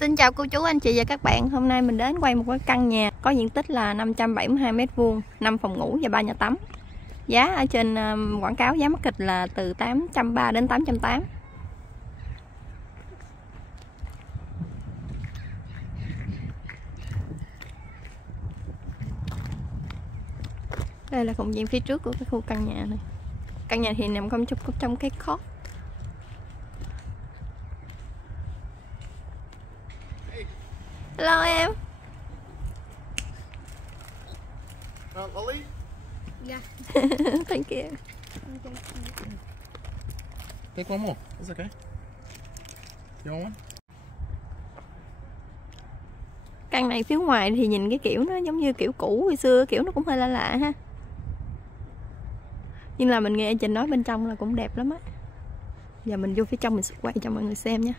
Xin chào cô chú, anh chị và các bạn. Hôm nay mình đến quay một cái căn nhà có diện tích là 572 m², 5 phòng ngủ và 3 nhà tắm. Giá ở trên quảng cáo giá market là từ 830 đến 880. Đây là không gian phía trước của cái khu căn nhà này. Căn nhà thì nằm trong cái court. Hello em. Lolly? Yeah. Thank you. Take one more. It's okay. You want one? Căn này phía ngoài thì nhìn cái kiểu nó giống như kiểu cũ hồi xưa, kiểu nó cũng hơi lạ lạ ha. Nhưng là mình nghe Trình nói bên trong là cũng đẹp lắm á. Giờ mình vô phía trong mình sẽ quay cho mọi người xem nha.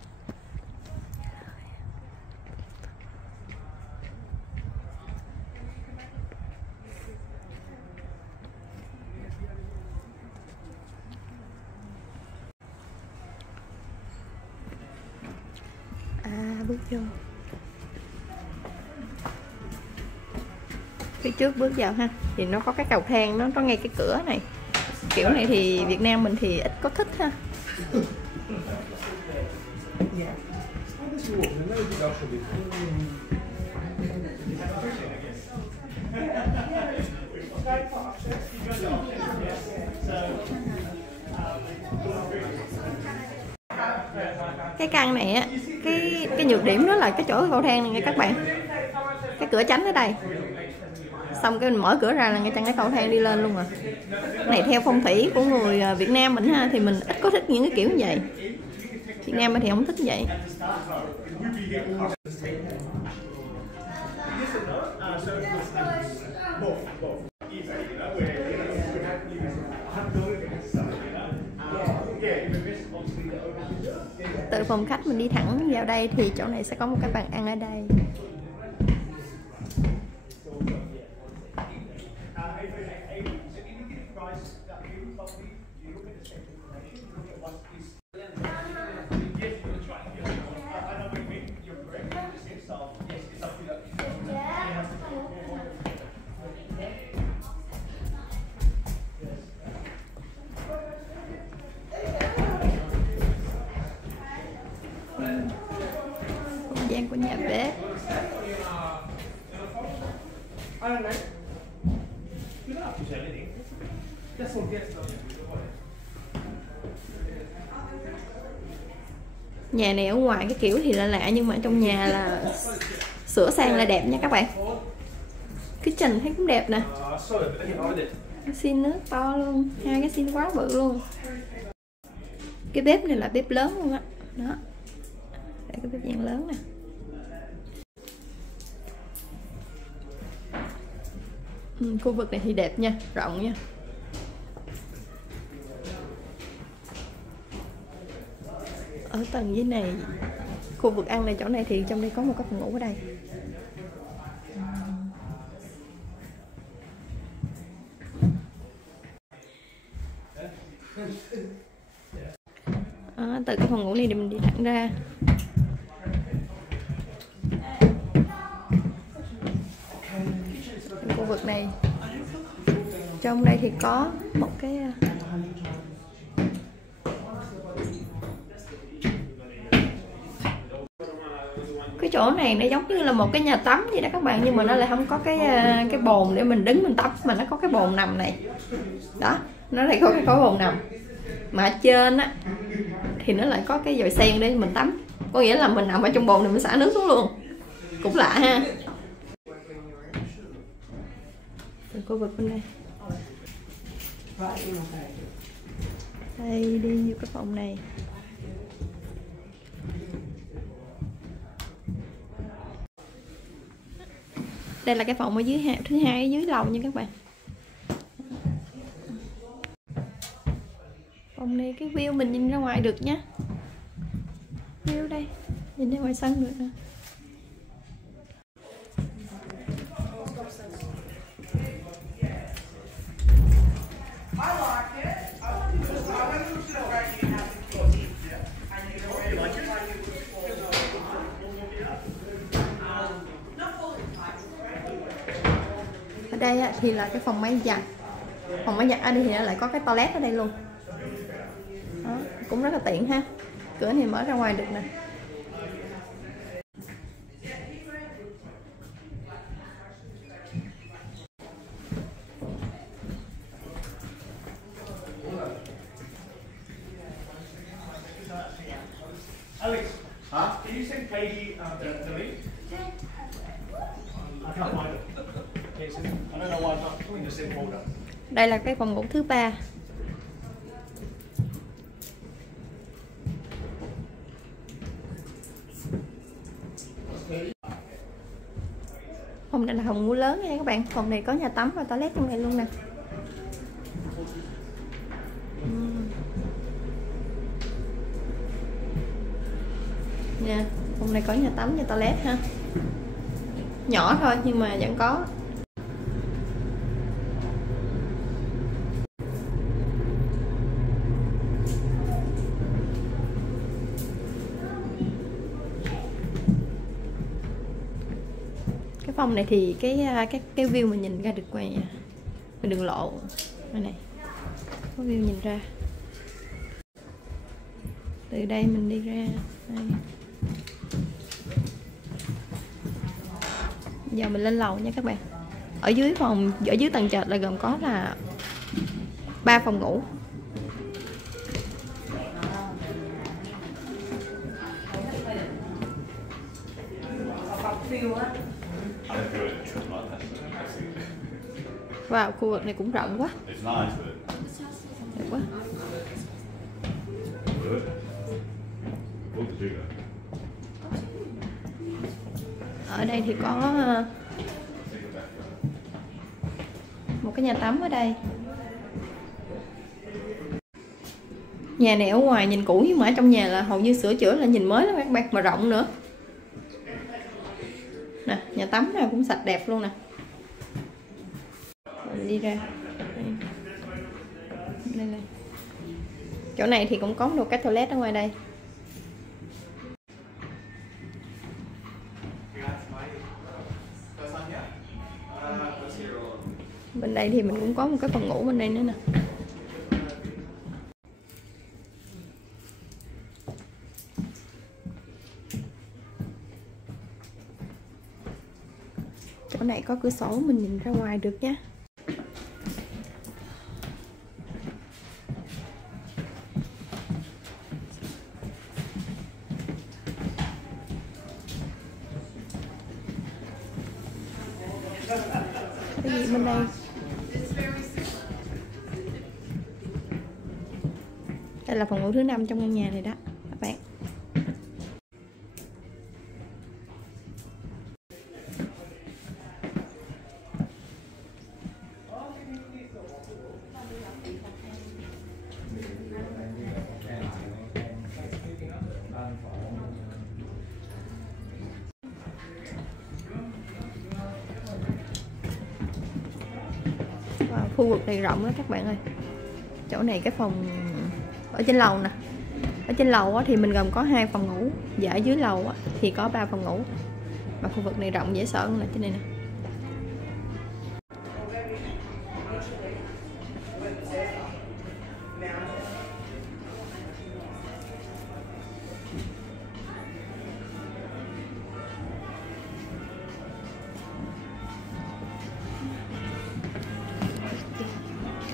Bước vô phía trước, bước vào ha, thì nó có cái cầu thang, nó có ngay cái cửa này. Kiểu này thì Việt Nam mình thì ít có thích ha. Cái căn này á, cái nhược điểm đó là cái chỗ cầu thang này nha các bạn. Cái cửa tránh ở đây, xong cái mình mở cửa ra là ngay chân cái cầu thang đi lên luôn à. Cái này theo phong thủy của người Việt Nam mình ha, thì mình ít có thích những cái kiểu như vậy. Việt Nam mình thì không thích như vậy. Từ phòng khách mình đi thẳng vào đây thì chỗ này sẽ có một cái bàn ăn ở đây. Không gian của nhà bếp. Nhà này ở ngoài cái kiểu thì là lạ, nhưng mà trong nhà là sửa sang là đẹp nha các bạn. Kitchen thấy cũng đẹp nè. Cái xin nước to luôn, hai cái xin quá bự luôn. Cái bếp này là bếp lớn luôn á. Đó. Đây, cái bếp dạng lớn nè. Khu vực này thì đẹp nha, rộng nha. Ở tầng dưới này, khu vực ăn này, chỗ này thì trong đây có một cái phòng ngủ ở đây. Từ cái phòng ngủ này thì mình đi thẳng ra. Khu vực này, trong đây thì có một cái chỗ này nó giống như là một cái nhà tắm vậy đó các bạn, nhưng mà nó lại không có cái bồn để mình đứng mình tắm, mà nó có cái bồn nằm này. Đó, nó lại có cái bồn nằm. Mà ở trên á thì nó lại có cái vòi sen để mình tắm. Có nghĩa là mình nằm ở trong bồn này mình xả nước xuống luôn. Cũng lạ ha. Từ khu vực bên đây. Đây, đi vô cái phòng này. Đây là cái phòng ở dưới thứ hai, ở dưới lầu nha các bạn. Phòng này cái view mình nhìn ra ngoài được nhé. View đây, nhìn ra ngoài sân được nè. đây thì là cái phòng máy giặt. Phòng máy giặt ở đây thì nó lại có cái toilet ở đây luôn. Đó, cũng rất là tiện ha. Cửa này mở ra ngoài được nè. Alex, can you send Katie the link? I can't find it. I don't know why I'm not in the same folder. Đây là cái phòng ngủ thứ 3. Phòng này là phòng ngủ lớn nha các bạn. Phòng này có nhà tắm và toilet trong này luôn nè. Nha, phòng này có nhà tắm và toilet ha. Nhỏ thôi nhưng mà vẫn có. Cái phòng này thì cái view mình nhìn ra được ngoài đường lộ đây này, có view nhìn ra từ đây mình đi ra đây. Giờ mình lên lầu nha các bạn. Ở dưới tầng trệt là gồm có là 3 phòng ngủ. Wow, khu vực này cũng rộng quá. Đẹp quá. Ở đây thì có một cái nhà tắm ở đây. Nhà này ở ngoài nhìn cũ nhưng mà ở trong nhà là hầu như sửa chữa là nhìn mới lắm các bạn, mà rộng nữa. Nè, nhà tắm này cũng sạch đẹp luôn nè. Mình đi ra đây này. Chỗ này thì cũng có một cái toilet ở ngoài đây. Bên đây thì mình cũng có một cái phòng ngủ bên đây nữa nè. Chỗ này có cửa sổ mình nhìn ra ngoài được nhé. Cái gì bên đây? Đây là phòng ngủ thứ 5 trong căn nhà này đó các bạn. Wow, khu vực này rộng đó các bạn ơi. Chỗ này cái phòng ở trên lầu nè. Ở trên lầu thì mình gồm có 2 phòng ngủ, và ở dưới lầu thì có 3 phòng ngủ. Mà khu vực này rộng dễ sợ hơn là trên này nè.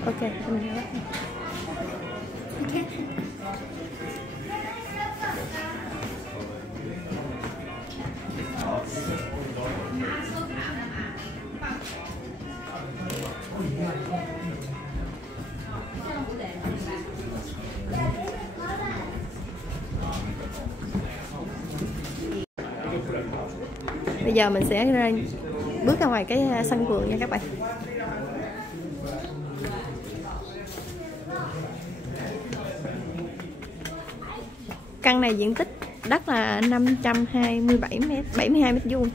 Ok, mình ra. Bây giờ mình sẽ bước ra ngoài cái sân vườn nha các bạn. Căn này diện tích đất là 527 m, 72 m vuông.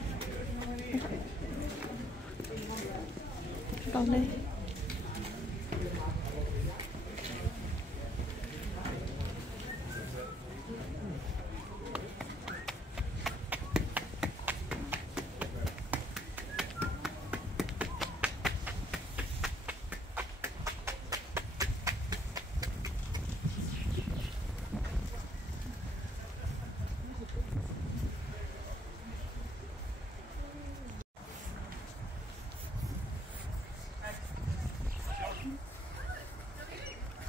Còn đây.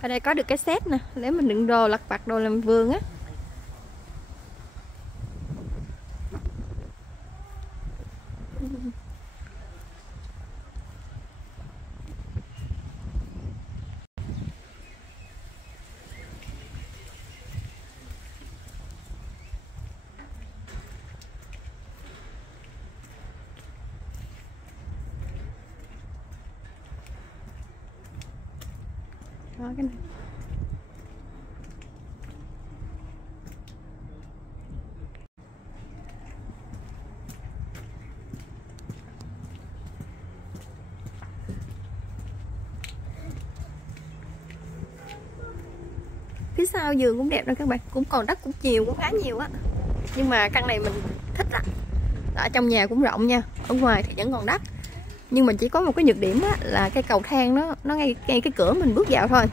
Ở đây có được cái set nè, để mình đựng đồ lặt vặt đồ làm vườn á. Đó, cái này. Phía sau vườn cũng đẹp đó các bạn, cũng còn đất cũng nhiều, cũng khá nhiều á. Nhưng mà căn này mình thích lắm. Ở trong nhà cũng rộng nha, ở ngoài thì vẫn còn đất. Nhưng mà chỉ có một cái nhược điểm á, là cái cầu thang nó ngay cái cửa mình bước vào thôi.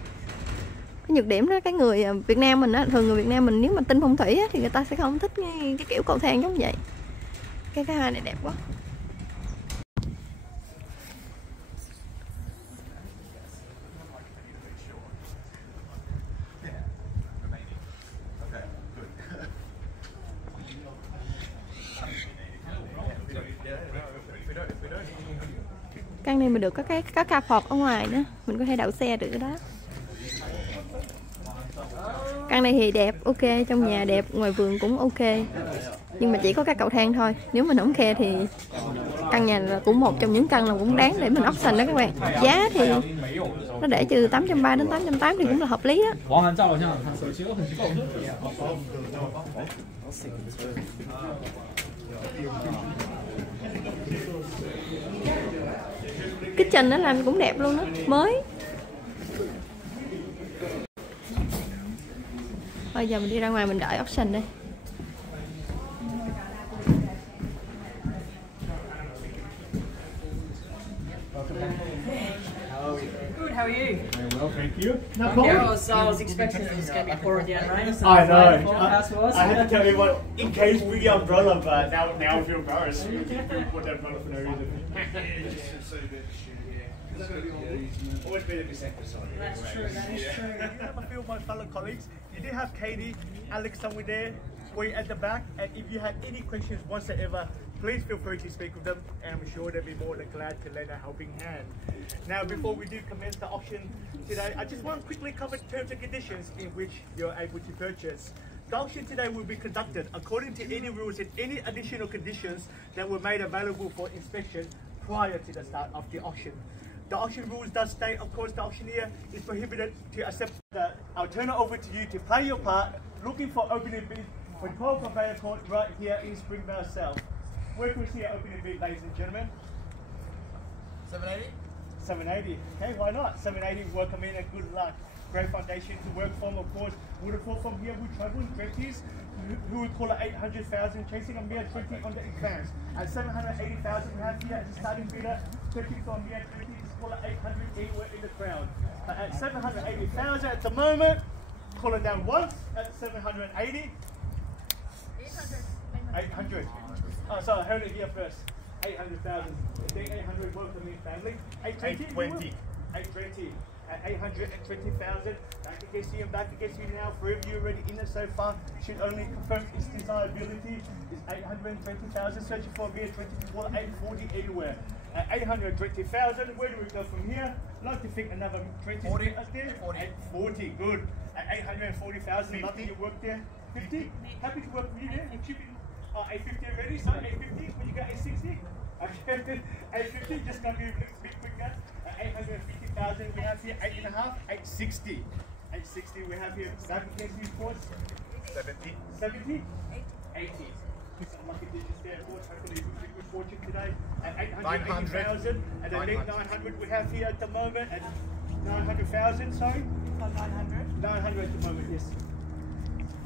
Cái nhược điểm đó, cái người Việt Nam mình á, thường người Việt Nam mình nếu mà tin phong thủy á, thì người ta sẽ không thích cái kiểu cầu thang giống vậy. Cái hai này đẹp quá. Căn này mình được có carport ở ngoài nữa, mình có thể đậu xe được đó. Căn này thì đẹp, ok, trong nhà đẹp, ngoài vườn cũng ok. Nhưng mà chỉ có cái cầu thang thôi. Nếu mình không khe thì căn nhà là cũng một trong những căn là cũng đáng để mình option đó các bạn. Giá thì nó để từ 830 đến 880 thì cũng là hợp lý đó. Kitchen nó làm cũng đẹp luôn đó, mới. Bây giờ mình đi ra ngoài mình đợi option đây. Good, how are you? Very well, thank you. No Yeah, problem. I was expecting it was going to be pouring down rain. So I know. the forecast was. I had to tell everyone in case we umbrella, but now I feel embarrassed. We put that umbrella for no reason. Always better to set aside. That's true, that is true. I feel my fellow colleagues. You did have Katie, Alex somewhere there, way at the back, and if you have any questions whatsoever, please feel free to speak with them, and I'm sure they'll be more than glad to lend a helping hand. Now, before we do commence the auction today, I just want to quickly cover terms and conditions in which you're able to purchase. The auction today will be conducted according to any rules and any additional conditions that were made available for inspection prior to the start of the auction. The auction rules does state, of course, the auctioneer is prohibited to accept the. I'll turn it over to you to play your part, looking for opening bid for Coral Conveyor Court right here in Springvale South. Where can we see our opening bid, ladies and gentlemen? 780? 780. Okay, why not? 780, welcome in and good luck. Great foundation to work from, of course. Would have thought from here we travel in 20s, who would call it 800,000, chasing a mere 20 on the advance. At 780,000 we have here as a starting bidder, 20 from here 20, just call it 800 anywhere in the crowd. But at 780,000 at the moment, call it down once at 780. 800. Oh, so I heard it here first. 800,000. I think 800 welcome in family. 820. 820. At 820,000. Back against you and back against you now. 3 of you already in it so far. Should only confirm its desirability is 820,000. Searching for a mere 24, 840 anywhere. At 820,000, where do we go from here? I'd like to think another 20 40. up there. 40. 40, good. At 840,000, love that you work there. 50? Happy to work with you there. I'm shipping 850 already, so 850. When you got 860? Okay, 850, just gonna be a bit quicker. 850,000 we have here, 8.5, 860. 860 we have here, back against these ports. 70. 70? 80. Some lucky digits there, of course, hopefully we good fortune today. At 880,000, and the next 900 we have here at the moment, at 900,000, sorry? 900? 900 at the moment, yes.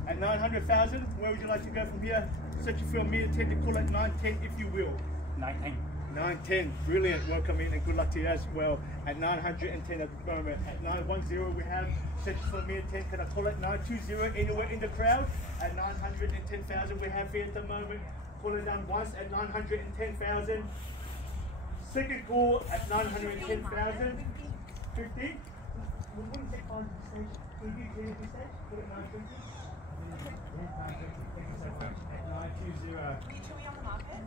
At 900,000, where would you like to go from here? Searching for a mere 10 to call it 910 if you will. 910. 910, brilliant. Welcome in and good luck to you as well. At 910 at the moment. At 910 we have searching for a mere 10. Can I call it 920 anywhere in the crowd? At 910,000 we have here at the moment. Call it down once at 910,000. Second call at 910,000. 50. We wouldn't take 5 at this stage. Will you clear at this stage? Put it 920. Thank you so much. At 920. Are you chewing on the market?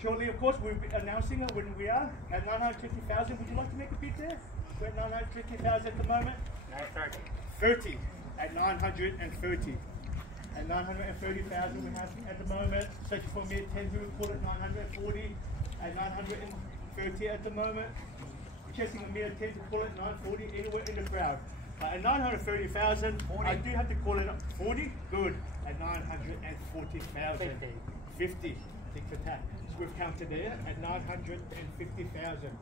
Shortly, of course, we'll be announcing it when we are at 950,000. Would you like to make a bid there? We're at 950,000 at the moment. 30 at 930. At 930,000 we have at the moment. Searching for me at 10, we would call it 940. At 930 at the moment. Chasing a mere 10 to call it 940 anywhere in the crowd. At 930,000, I do have to call it 40. Good. At 940,000. 50. Tick for tack. So we've counted there at 950,000.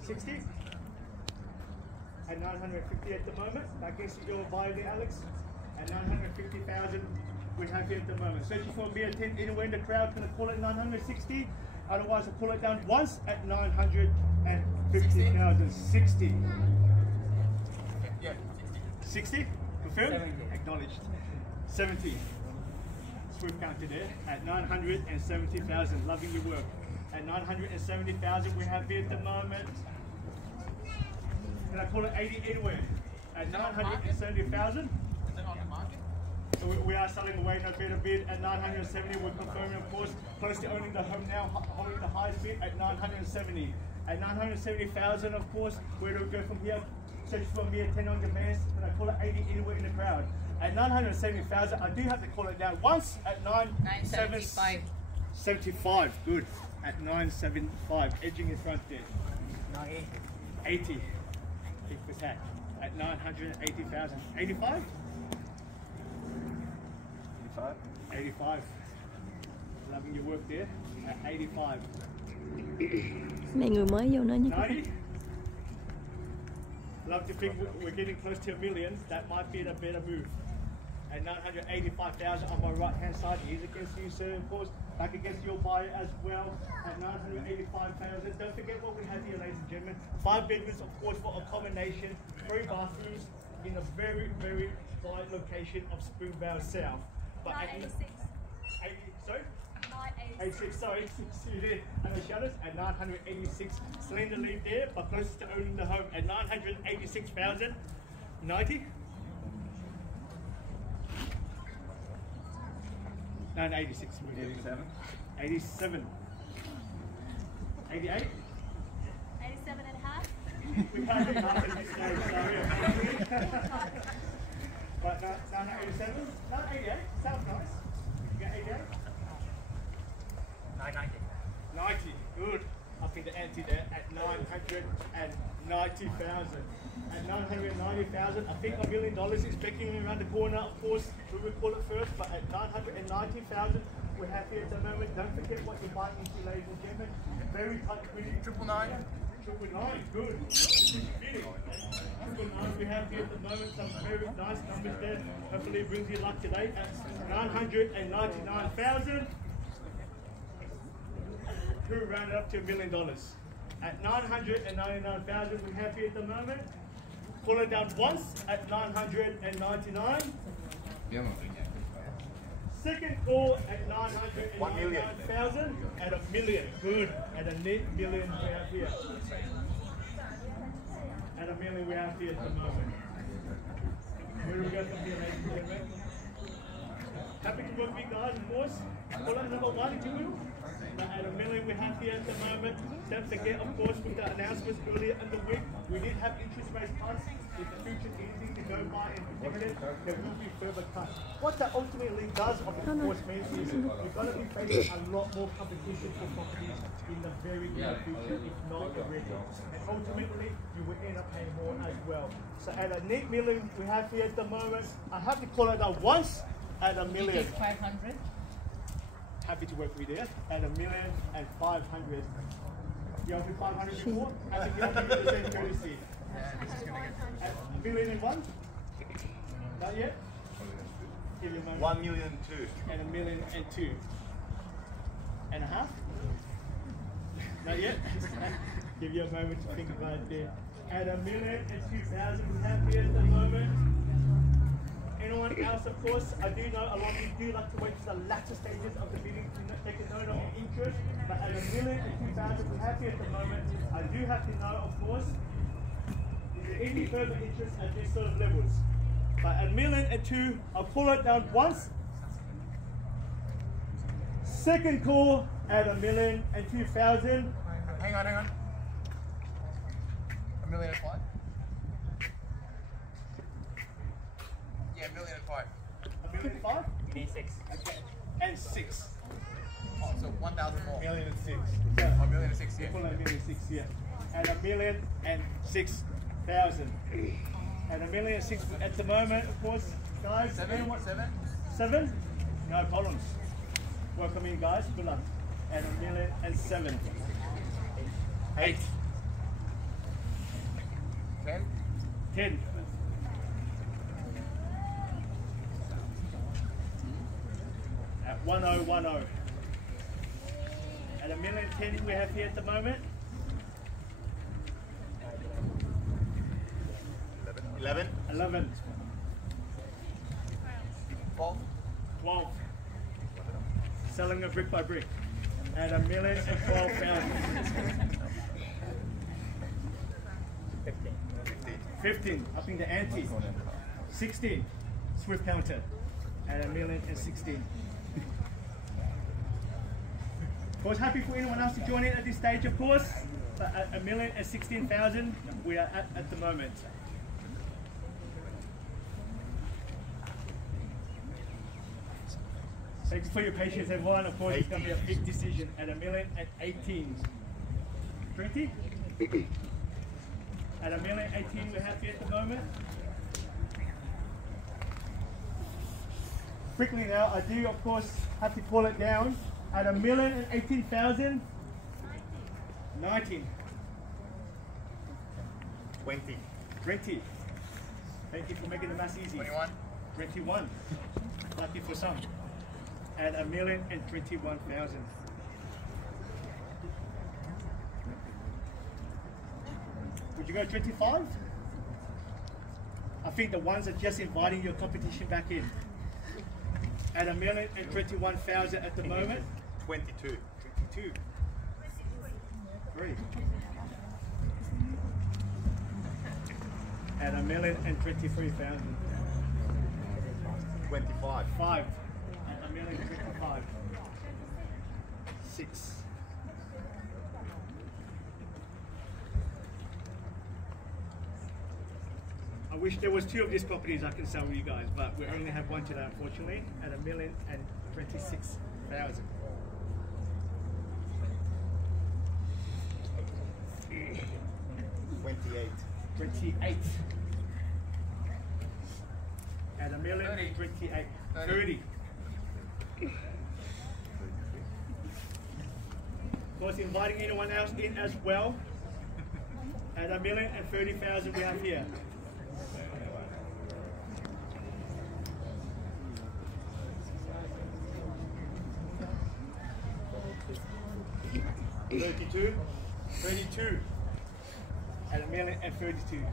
60. At 950 at the moment. I guess your buy there, Alex. At 950,000 we have here at the moment. Searching for a mere 10 anywhere in the crowd. Can I call it 960? Otherwise, I'll pull it down once at 950,000. 60. Yeah, 60. Confirmed? 70. Acknowledged. 70. Swift counter there at 970,000. Loving your work. At 970,000 we have here at the moment. Can I call it 80 anywhere? At 970,000. Is that on the market? So we are selling away no better bid at 970. We're confirming, of course, close to owning the home now, holding the highest bid at 970. At 970,000, of course, where do we go from here? Search for a mere 10 on demand, but I call it 80 anywhere in the crowd. At 970,000, I do have to call it down once at 975. 75, good. At 975, edging in front there. 80. Big attack. At 980,000. 85? 85. Loving your work there. At 85. Này người mới vô nữa nha các 90. bạn. Love to think we're getting close to a million. That might be a better move. At 985,000 on my right hand side, he's against you, sir, of course. Back against your buyer as well. At 985,000. Don't forget what we have here, ladies and gentlemen. 5 bedrooms, of course, for accommodation. 3 bathrooms in a very, very fine location of Springvale South. But 986. 80, sorry? 986. 86, sorry, see there, and the shutters at 986. Slender leave there, but closest to owning the home at 986,000. 90? 986. 87. 87. 88? 87 and a half. We can't do half at this stage, sorry. But no, 87? No, 88. Sounds nice. You got 88? 90, good. Up in the ante there at 990,000. At 990,000, I think $1 million is beckoning around the corner. Of course, we will call it first, but at 990,000, we have here at the moment. Don't forget what you're buying into, ladies and gentlemen. Very tight liquidity. 999. 999, good. 999 we have here at the moment. Some very nice numbers there. Hopefully it brings you luck today at 999,000. Who rounded up to $1 million. At 999,000 we have here at the moment. Pull it down once at 999. Second call at 999,000 at $1 million. Good. At a net million we have here. At $1 million we have here at the moment. Where do we go from here, ladies and gentlemen? Happy to work with you guys, of course. Call out number 1 if you will. At $1 million we have here at the moment. Don't forget, of course, with the announcements earlier in the week, we did have interest rate cuts. If the future is easy to go by and predict it, there will be further cuts. What that ultimately does, of course, means is you're going to be facing a lot more competition for properties in the very near future, if not already. And ultimately, you will end up paying more as well. So at a net million we have here at the moment, I have to call it out once at $1 million. 500. Happy to work with you there at $1,500,000. You offered 500 before? I think you have to give the same courtesy. At $1,000,001? Not yet? Give you a moment. 1,000,002. And $1,000,002. And a half? Not yet? Give you a moment to think about it there. At $1,002,000 we have here at the moment. Anyone else, of course, I do know a lot of you do like to wait to the latter stages of the bidding to take a note of your interest, but at $1,002,000 we have here at the moment, I do have to know, of course, any further interest at these sort of levels. But at $1,000,002, I'll call it down once. Second call at $1,002,000. Hang on. $1,005,000. Yeah, $1,005,000. $1,005,000? Okay. And 6. Oh, so 1,000 more. $1,006,000. Oh, $1,006,000, yeah. Call it $1,006,000, yeah. At $1,006,000. At $1,006,000 at the moment, of course, guys. 7? What, 7? 7? No problems. Welcome in, guys. Good luck. At $1,007,000. 8. 10? 10. At 1010. At $1,010,000 we have here at the moment. 11? 11. 12? 12. Selling it brick by brick. At $1,012,000. 15. Upping the ante. 16. Swift counter. At $1,016,000. Of course, happy for anyone else to join in at this stage, of course. But at $1,016,000 we are at the moment. Thank you for your patience, everyone. Of course, it's going to be a big decision at $1,018,000. 20? At $1,018,000 we're happy at the moment. Quickly now, I do of course have to call it down. At $1,018,000. 19. 20. 20. Thank you for making the maths easy. 21. 21. Lucky for some. At $1,021,000. Would you go 25? I think the ones are just inviting your competition back in. At $1,021,000 at the moment. 22. 22. 3. At $1,023,000. 25. 5. At $1,025,000. 6. I wish there was 2 of these properties I can sell with you guys, but we only have 1 today, unfortunately, at $1,026,000. 28. 28. At $1,028,000. 30. Of course, inviting anyone else in as well. At $1,030,000 we have here. 32. 32. At $1,032,000.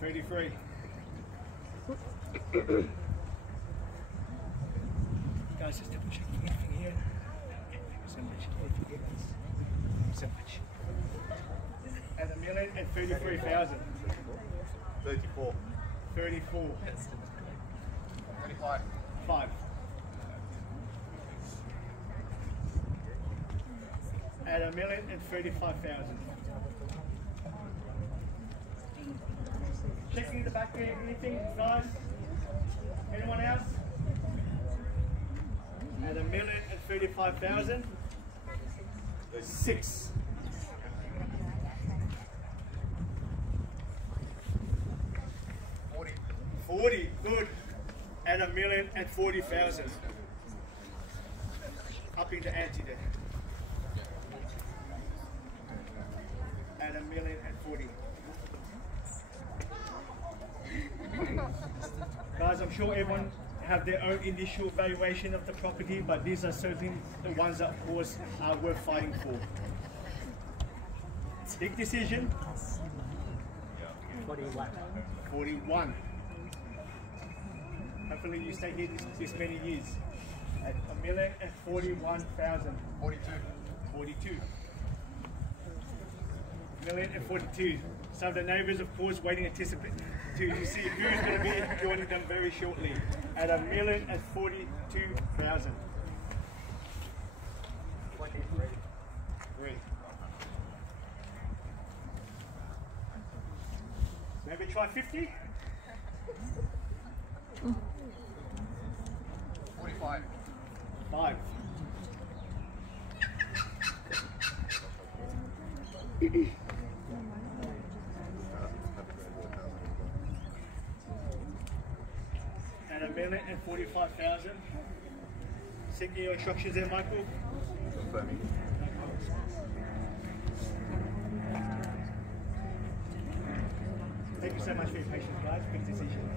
33. Guys, just double checking anything here. Thank you so much. So much. At $1,033,000. 34. 34. 25. 5. At $1,035,000. Checking the back there, anything, guys? Anyone else? At $1,035,000. 6. 40. 40, good. At $1,040,000. Upping the ante there. At $1,040,000. Guys, I'm sure everyone have their own initial valuation of the property, but these are certainly the ones that, of course, are worth fighting for. Big decision. 41. Hopefully you stay here this many years. At $1,041,000. 42. 42. Million and 42. Some of the neighbours, of course, waiting anticipate to see who's going to be joining them very shortly at 1,042,000. 23. Maybe try 50. 45. 5. At 1,045,000. Seeking your instructions there, Michael. Confirming. Thank you so much for your patience, guys. Big decision.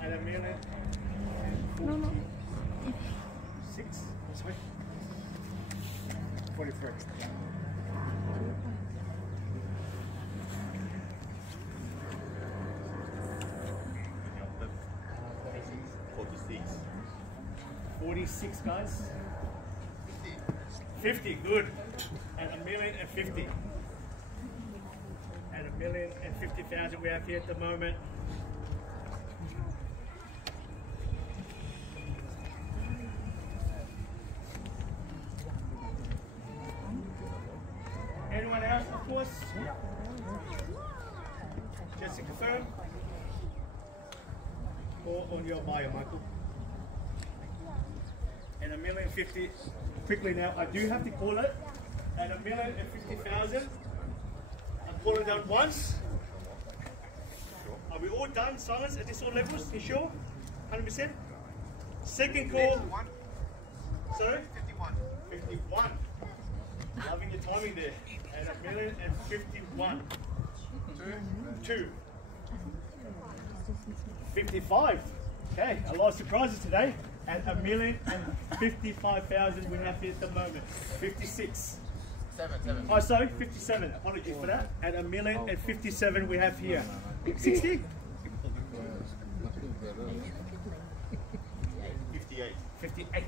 At 1,046. Sorry. 43. Forty-six. 46, guys. 50, good. At 1,050,000. At 1,050,000 we have here at the moment. Anyone else, of course? Just to confirm. Or on your bio, Michael. And 1,050,000. Quickly now, I do have to call it at 1,050,000. I'm calling down once. Are we all done? Silence at this all levels? You sure? 100%? Second call. Sorry? 51. 51. Loving your timing there. At 1,051,000. 2. 55. Okay, a lot of surprises today. At 1,055,000 we have here at the moment. 56. 7. Oh, sorry, 57. Apologies for that. At 1,057,000 we have here. 60? 58. 58.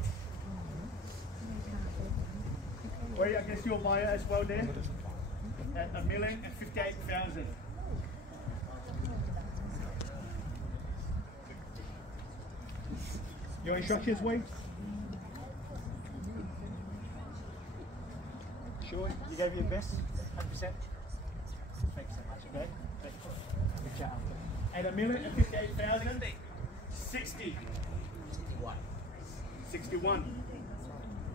Well, I guess your buyer as well there. At 1,058,000. Your instructions, Wade? Sure? You gave your best? 100%? Thanks so much, okay? Good chat after. At 1,058,000. 60. 61.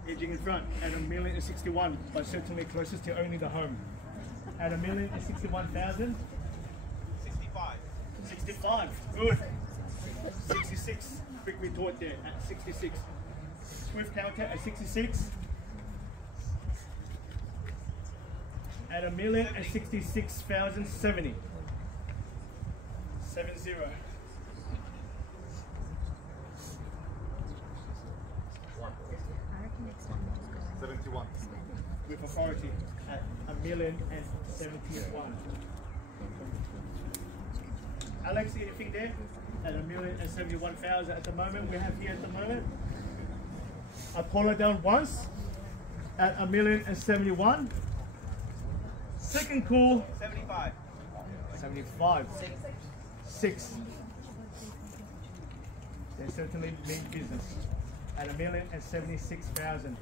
Edging in front. At 1,061,000, but certainly closest to owning the home. At 1,061,000. 65. 65. Good. 66. Quick retort there at 66. Swift counter at 66. At 1,066,070. 70. 71. With authority at 1,071,000. Alex, anything there? At 1,071,000 at the moment. We have here at the moment. I pull it down once at 1,071,000. Second call. 75. 75. 6. They certainly mean business. At 1,076,000.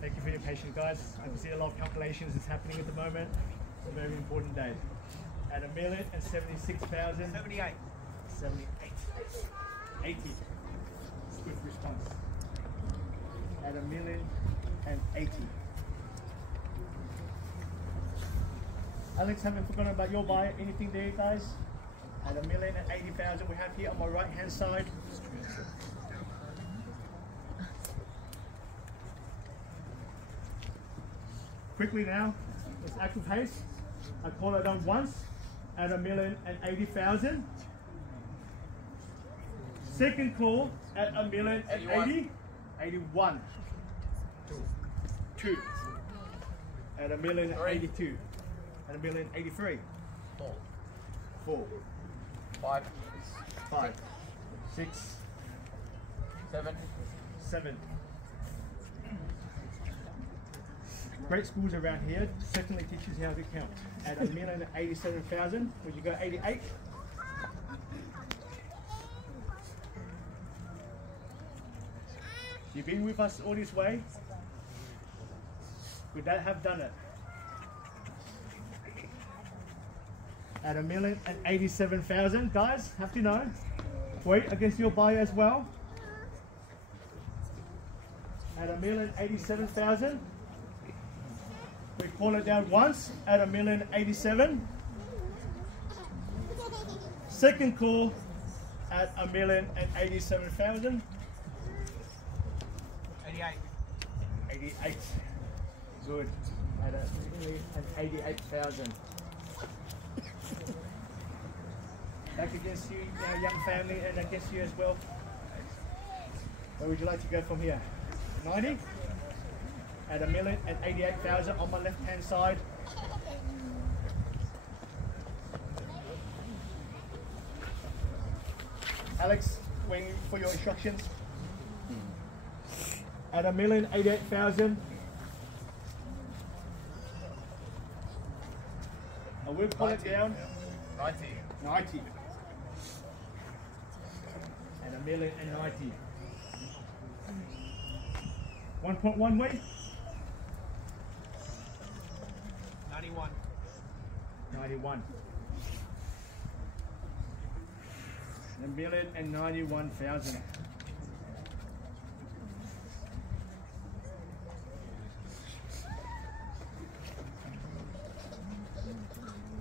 Thank you for your patience, guys. I can see a lot of calculations is happening at the moment. It's a very important day. At 1,076,000. 78. 78. 80. Swift response. At 1,080,000. Alex, haven't forgotten about your buy. Anything there, guys? At 1,080,000 we have here on my right hand side. Quickly now, it's active haste. I call it down once at 1,080,000. Second call at 1,080,000. 81. 2. At 1,082,000. At 1,083,000. 4. 4. 5. 5. 6. 7. Great schools around here certainly teaches you how to count. At 1,087,000, would you go 88? You've been with us all this way. Would that have done it? At 1,087,000, guys, have to know. Wait against your buy as well. At 1,087,000. We call it down once at 1,087,000. Second call at 1,087,000. 88. Good. At 1,088,000. Back against you, young family, and against you as well. Where would you like to go from here? 90? At 1,088,000 on my left hand side. Alex, waiting for your instructions. At 1,088,000. I will pull it down. 90. At 1,090,000. 1.1 way. 91. 1,091,000.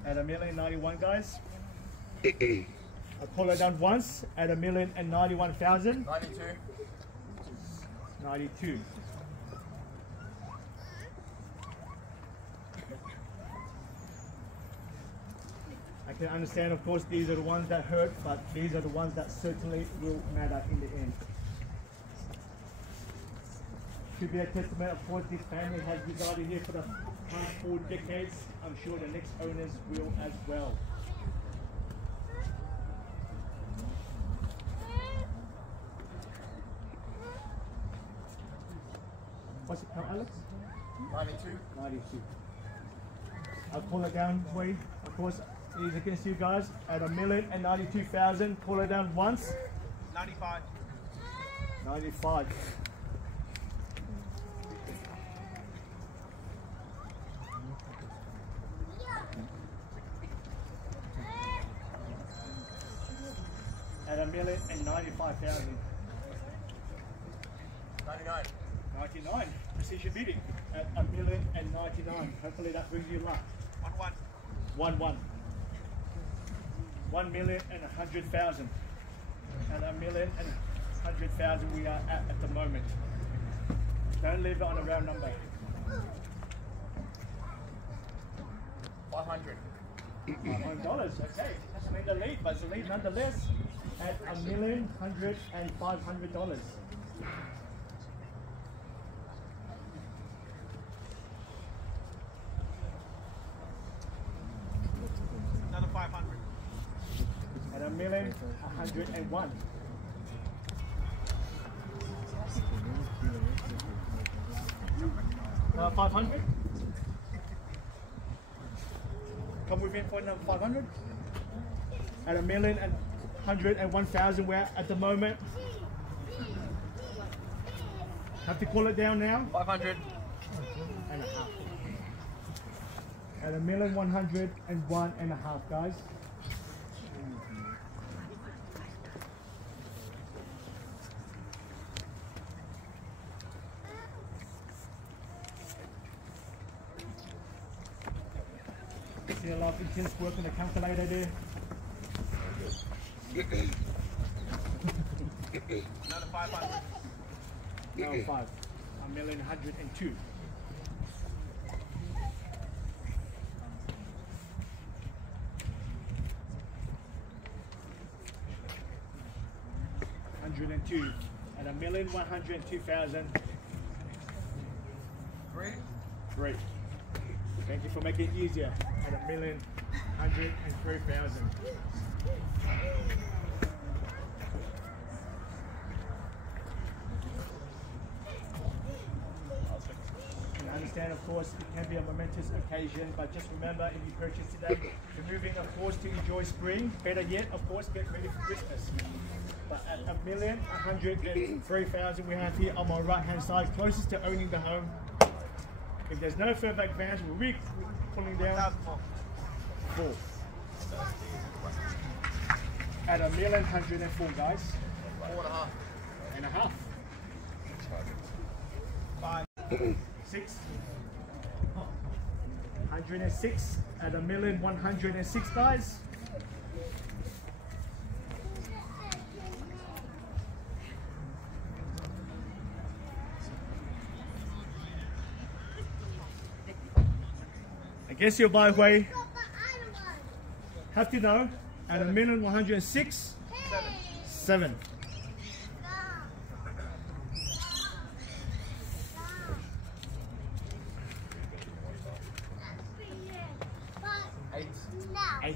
At 1,091,000, guys. I pull it down once at 1,091,000. 92. I can understand, of course, these are the ones that hurt, but these are the ones that certainly will matter in the end. Should be a testament, of course, this family has resided here for the past 4 decades. I'm sure the next owners will as well. What's it count, Alex? 92. I'll pull it down for you. Of course, it is against you guys at 1,092,000. Pull it down once. 95. At 1,095,000. 99. Precision bidding at 1,099,000. Hopefully that brings you luck. 1. 1,100,000. At 1,100,000 we are at the moment. Don't leave it on a round number. 500. $500. Okay, doesn't mean the lead, but it's a lead nonetheless. At $1,500,000. Another 500. At 1,101,000. 500. Come within for another 500. At 1,101,000 we're at the moment. Have to call it down now. 500. And a half. At 1,101,500, guys. See a lot of intense work on the calculator there. Another 500. No, 5. 1,102,000. 102 at 1,102,000. 3. Thank you for making it easier at 1,103,000. understand, of course, it can be a momentous occasion, but just remember, if you purchase today, you're moving, of course, to enjoy spring. Better yet, of course, get ready for Christmas. But at 1,103,000 we have here on my right-hand side, closest to owning the home. If there's no further advance, we're pulling down 4. At 1,104,000, guys. 4.5. 5. 6. 106 at 1,106,000, guys. I guess you'll buy away. Have to know at 1,106,000. 7. 8.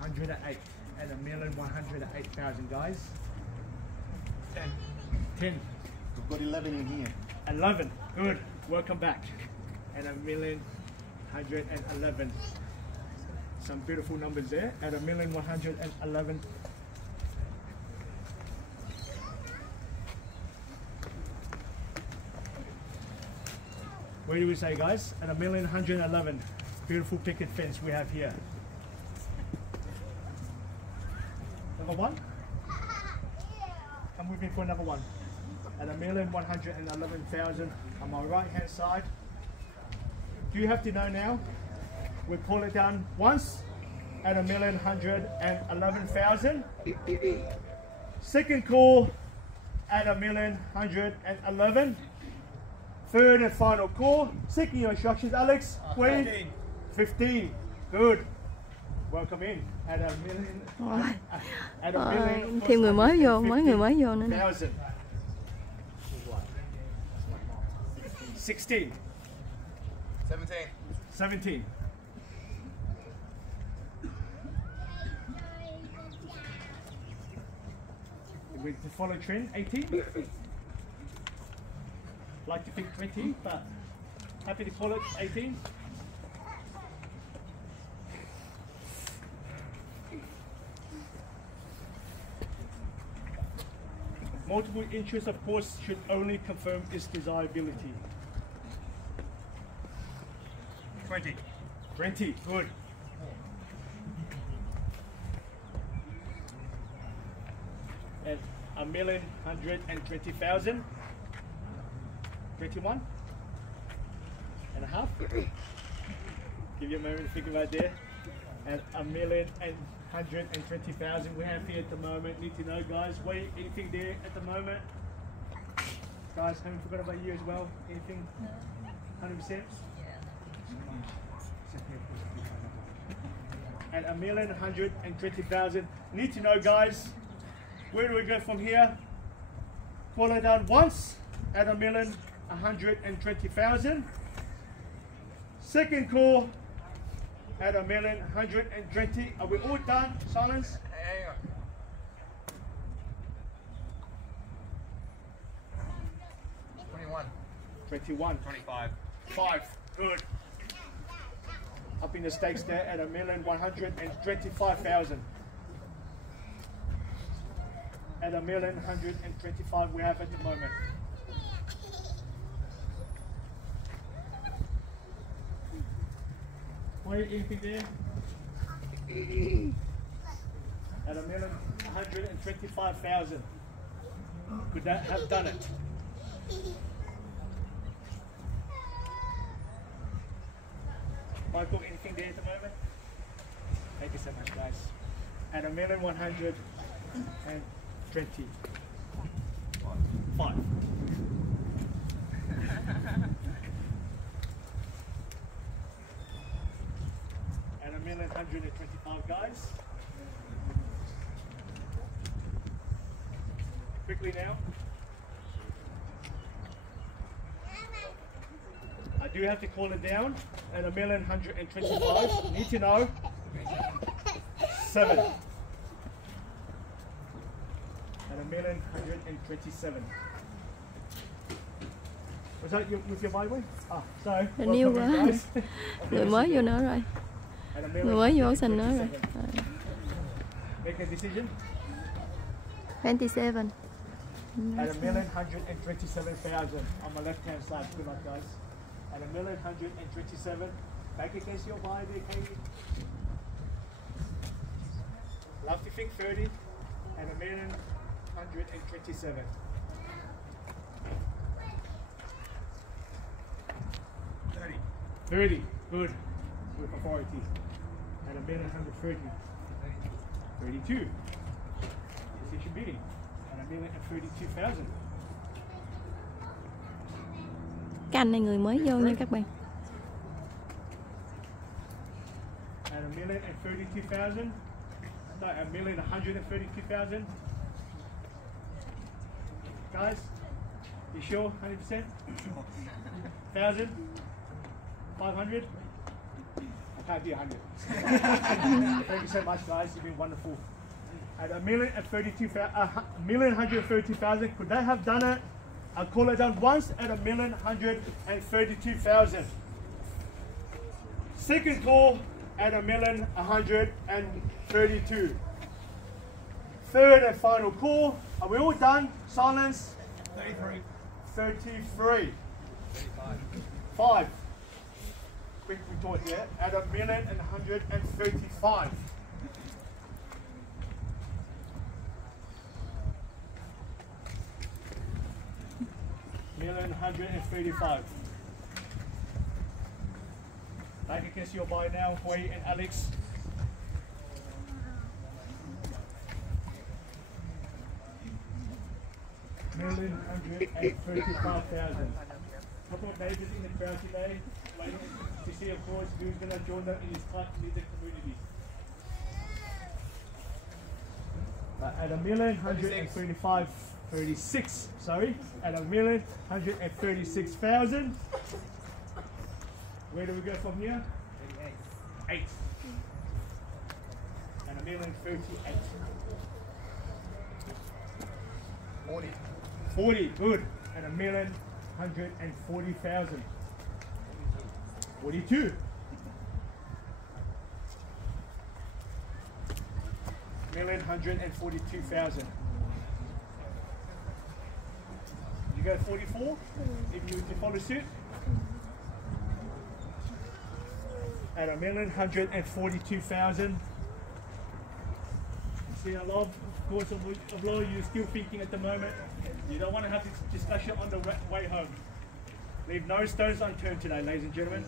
108 at 1,108,000, guys. 10. We've got 11 in here. 11. Good. Welcome back. And 1,111,000. Some beautiful numbers there. At 1,111,000. Where do we say, guys? At 1,111,000. Beautiful picket fence we have here. Number 1. Come with me for another one. At 1,111,000 on my right hand side. Do you have to know now? We pull it down once at 1,111,000. Second call at 1,111,000. Third and final call. Seeking your instructions, Alex. 15. 15. Good. Welcome in. At 1,000,000. At 1,000,000. Thêm người mới vô, mấy người mới vô nữa nè. 16. 17. 17. With the follow trend, 18. Like to pick 20, but happy to call it 18. Multiple interests, of course, should only confirm its desirability. 20. 20, good. At 1,120,000. 21 and a half. Give you a moment to think about there. And 1,120,000 we have here at the moment. Need to know, guys, wait, anything there at the moment? Guys, haven't forgot about you as well. Anything? 100%? At 1,120,000. Need to know, guys, where do we go from here? Call it down once at 1,120,000. Second call at 1,120,000. Are we all done? Silence. Hang on. 21. 21. 25. 5. Good. Up in the stakes there at 1,125,000. At 1,125,000 we have at the moment. Wait, anything there? At 1,125,000. Could that have done it? Michael, anything there at the moment? Thank you so much, guys. At 1,125,000. At 1,125,000, guys. Quickly now. I do have to call it down at 1,125,000. Need to know. 7. 1,127. Was that with your Bible? Ah, sorry. Tình yêu quá. Welcome, guys. Người mới vô nữa rồi. At Người mới vô sinh nữa rồi. 1,127. Make a decision. 27. At 1,127,000 on my left hand side. Good luck, guys. At 1,127. Back against your buy there, Katie. Love to think 30. At 1,127. 30. Good. With authority. At 1,130. 32. Decision bidding. At 1,132,000. Cái anh này người mới vô nha các bạn. At 1,132,000. No, at 1,132,000. Guys, you sure? 100%? 1,000? 500? I can't do 100. Thank you so much, guys. You've been wonderful. At 1,132,000, could they have done it? I'll call it down once at 1,132,000. Second call at 1,132. Third and final call. Are we all done? Silence. 33. 33. 5. Quick retort here. At 1,135. $1,135. Back against your buy now, Hui and Alex. $1,135,000. Couple of neighbours in the crowd today, waiting to see, of course, who's going to join them in his club with the community. At 1,136, sorry, at 1,136,000. Where do we go from here? 8. And 1,038. 40. 40, good. And 1,140,000. 42. 1,142,000. Did you go 44? If you follow suit? At 1,142,000. See a lot, of course, of law you're still thinking at the moment. You don't want to have this discussion on the way home. Leave no stones unturned today, ladies and gentlemen.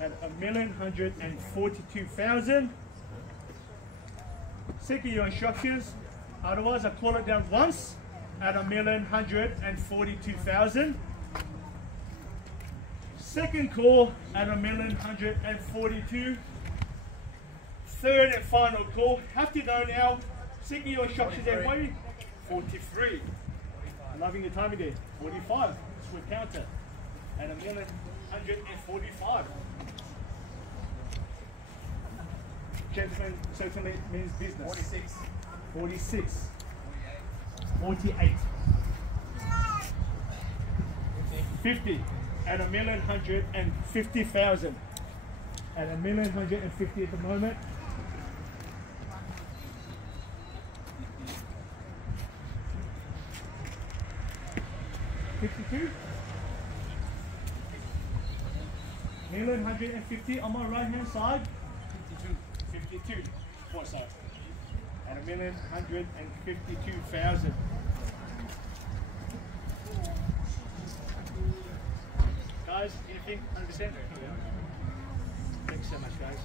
At 1,142,000. Seek your instructions. Otherwise, I call it down once at 1,142,000. Second call at 1,142. Third and final call. Have to go now. Seek your instructions there, boy. 43. I'm loving the timing there. 45. Swift counter. At 1,145. Gentlemen, certainly means business. 46. 46. 48. 50. At 1,150,000. At 1,150 at the moment. 52. 1,150 on my right hand side. 52. What side? At 1,152,000. Guys, anything? 100%? Thanks so much, guys.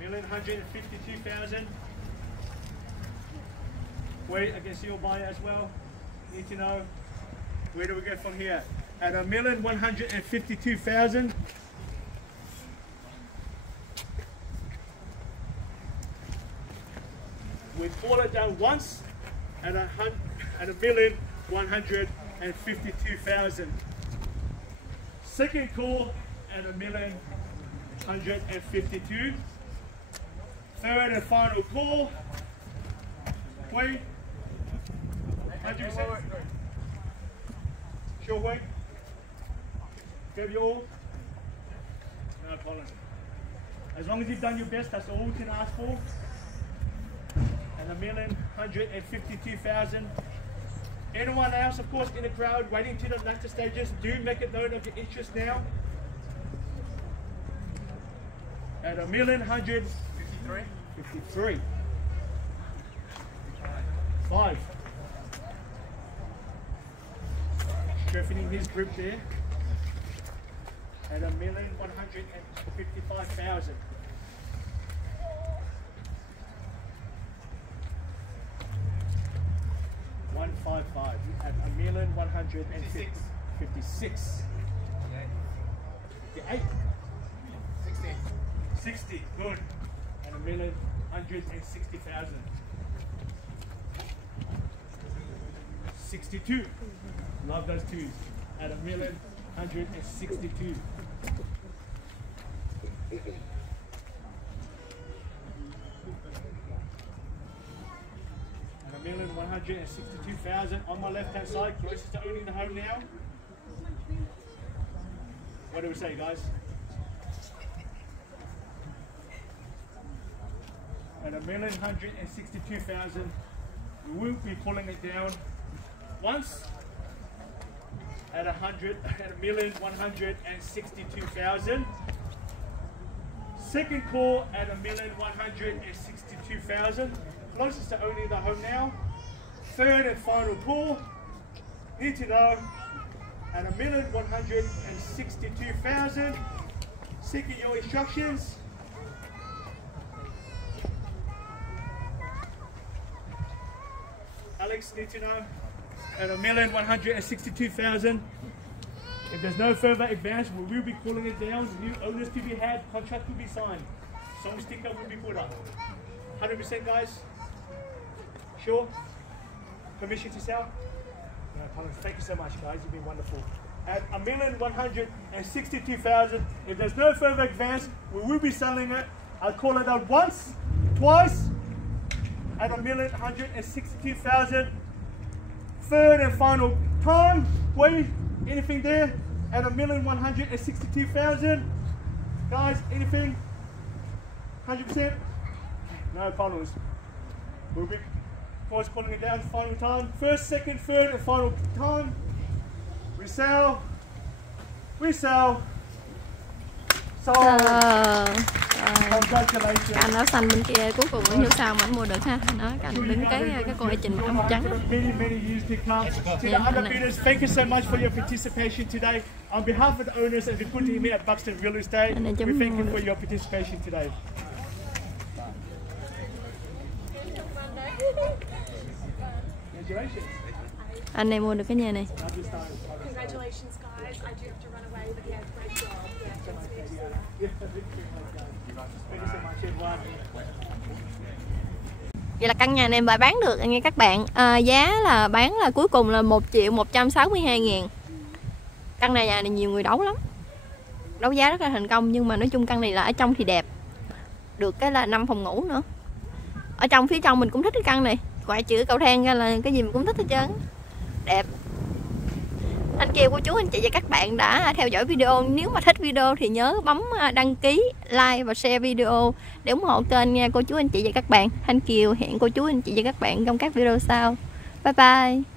1,152,000. Wait, I can see your buyer as well. Need to know where do we go from here? At 1,152,000. We call it down once at 1,152,000. Second call at 1,152,000. Third and final call. Wait. 100%? Sure, Wayne? Give you all? No problem. As long as you've done your best, that's all we can ask for. And 1,152,000. Anyone else, of course, in the crowd waiting to the latter stages, do make a note of your interest now. At 1,153,000. 5. Strengthening his grip there. At 1,155,000. 155 at 1,156. 58. 60. Good. At 1,160,000. 62. Love those twos. At 1,162. 1,162,000 on my left-hand side, closest to owning the home now. What do we say, guys? At 1,162,000, we will be pulling it down once. At 1,162,000. Second call at 1,162,000. Closest to owning the home now. Third and final pull. Need to know at 1,162,000. Seeking your instructions. Alex, need to know at 1,162,000. If there's no further advance, we will be pulling it down. New owners to be had, contract will be signed. Song sticker will be put up. 100% guys? Sure? Permission to sell? No problems. Thank you so much, guys. You've been wonderful. At 1,162,000, if there's no further advance, we will be selling it. I'll call it out once, twice, at 1,162,000. Third and final time. Wait, anything there? At 1,162,000. Guys, anything? 100%? No problems. We'll be always calling it down final time. First, second, third, and final time. We sell. We sell. Sold. Congratulations. Cái anh áo xanh bên kia cuối cùng cũng hiểu sao mà anh mua được ha. Đó, cái anh đứng cái cô ai trình áo màu trắng. Many used pickups. To the other bidders, thank you so much for your participation today. On behalf of the owners and the good team here at Buxton Real Estate, we thank you for your participation today. Congratulations. Anh này mua được cái nhà này. Congratulations, guys. I do have to run away, but yeah, great job. Yeah, Thank you so much, everyone. Vậy là căn nhà này bà bán được nha các bạn. Giá là bán là cuối cùng là 1.162.000. Căn này nhà này nhiều người đấu lắm. Đấu giá rất là thành công, nhưng mà nói chung căn này là ở trong thì đẹp. Được cái là 5 phòng ngủ nữa. Ở trong phía trong mình cũng thích cái căn này. Ngoại trừ cầu thang ra là cái gì mình cũng thích hết trơn. Đẹp. Anh kêu cô chú anh chị và các bạn đã theo dõi video. Nếu mà thích video thì nhớ bấm đăng ký, like và share video để ủng hộ kênh nha cô chú anh chị và các bạn. Thanh Kiều hẹn cô chú anh chị và các bạn trong các video sau. Bye bye.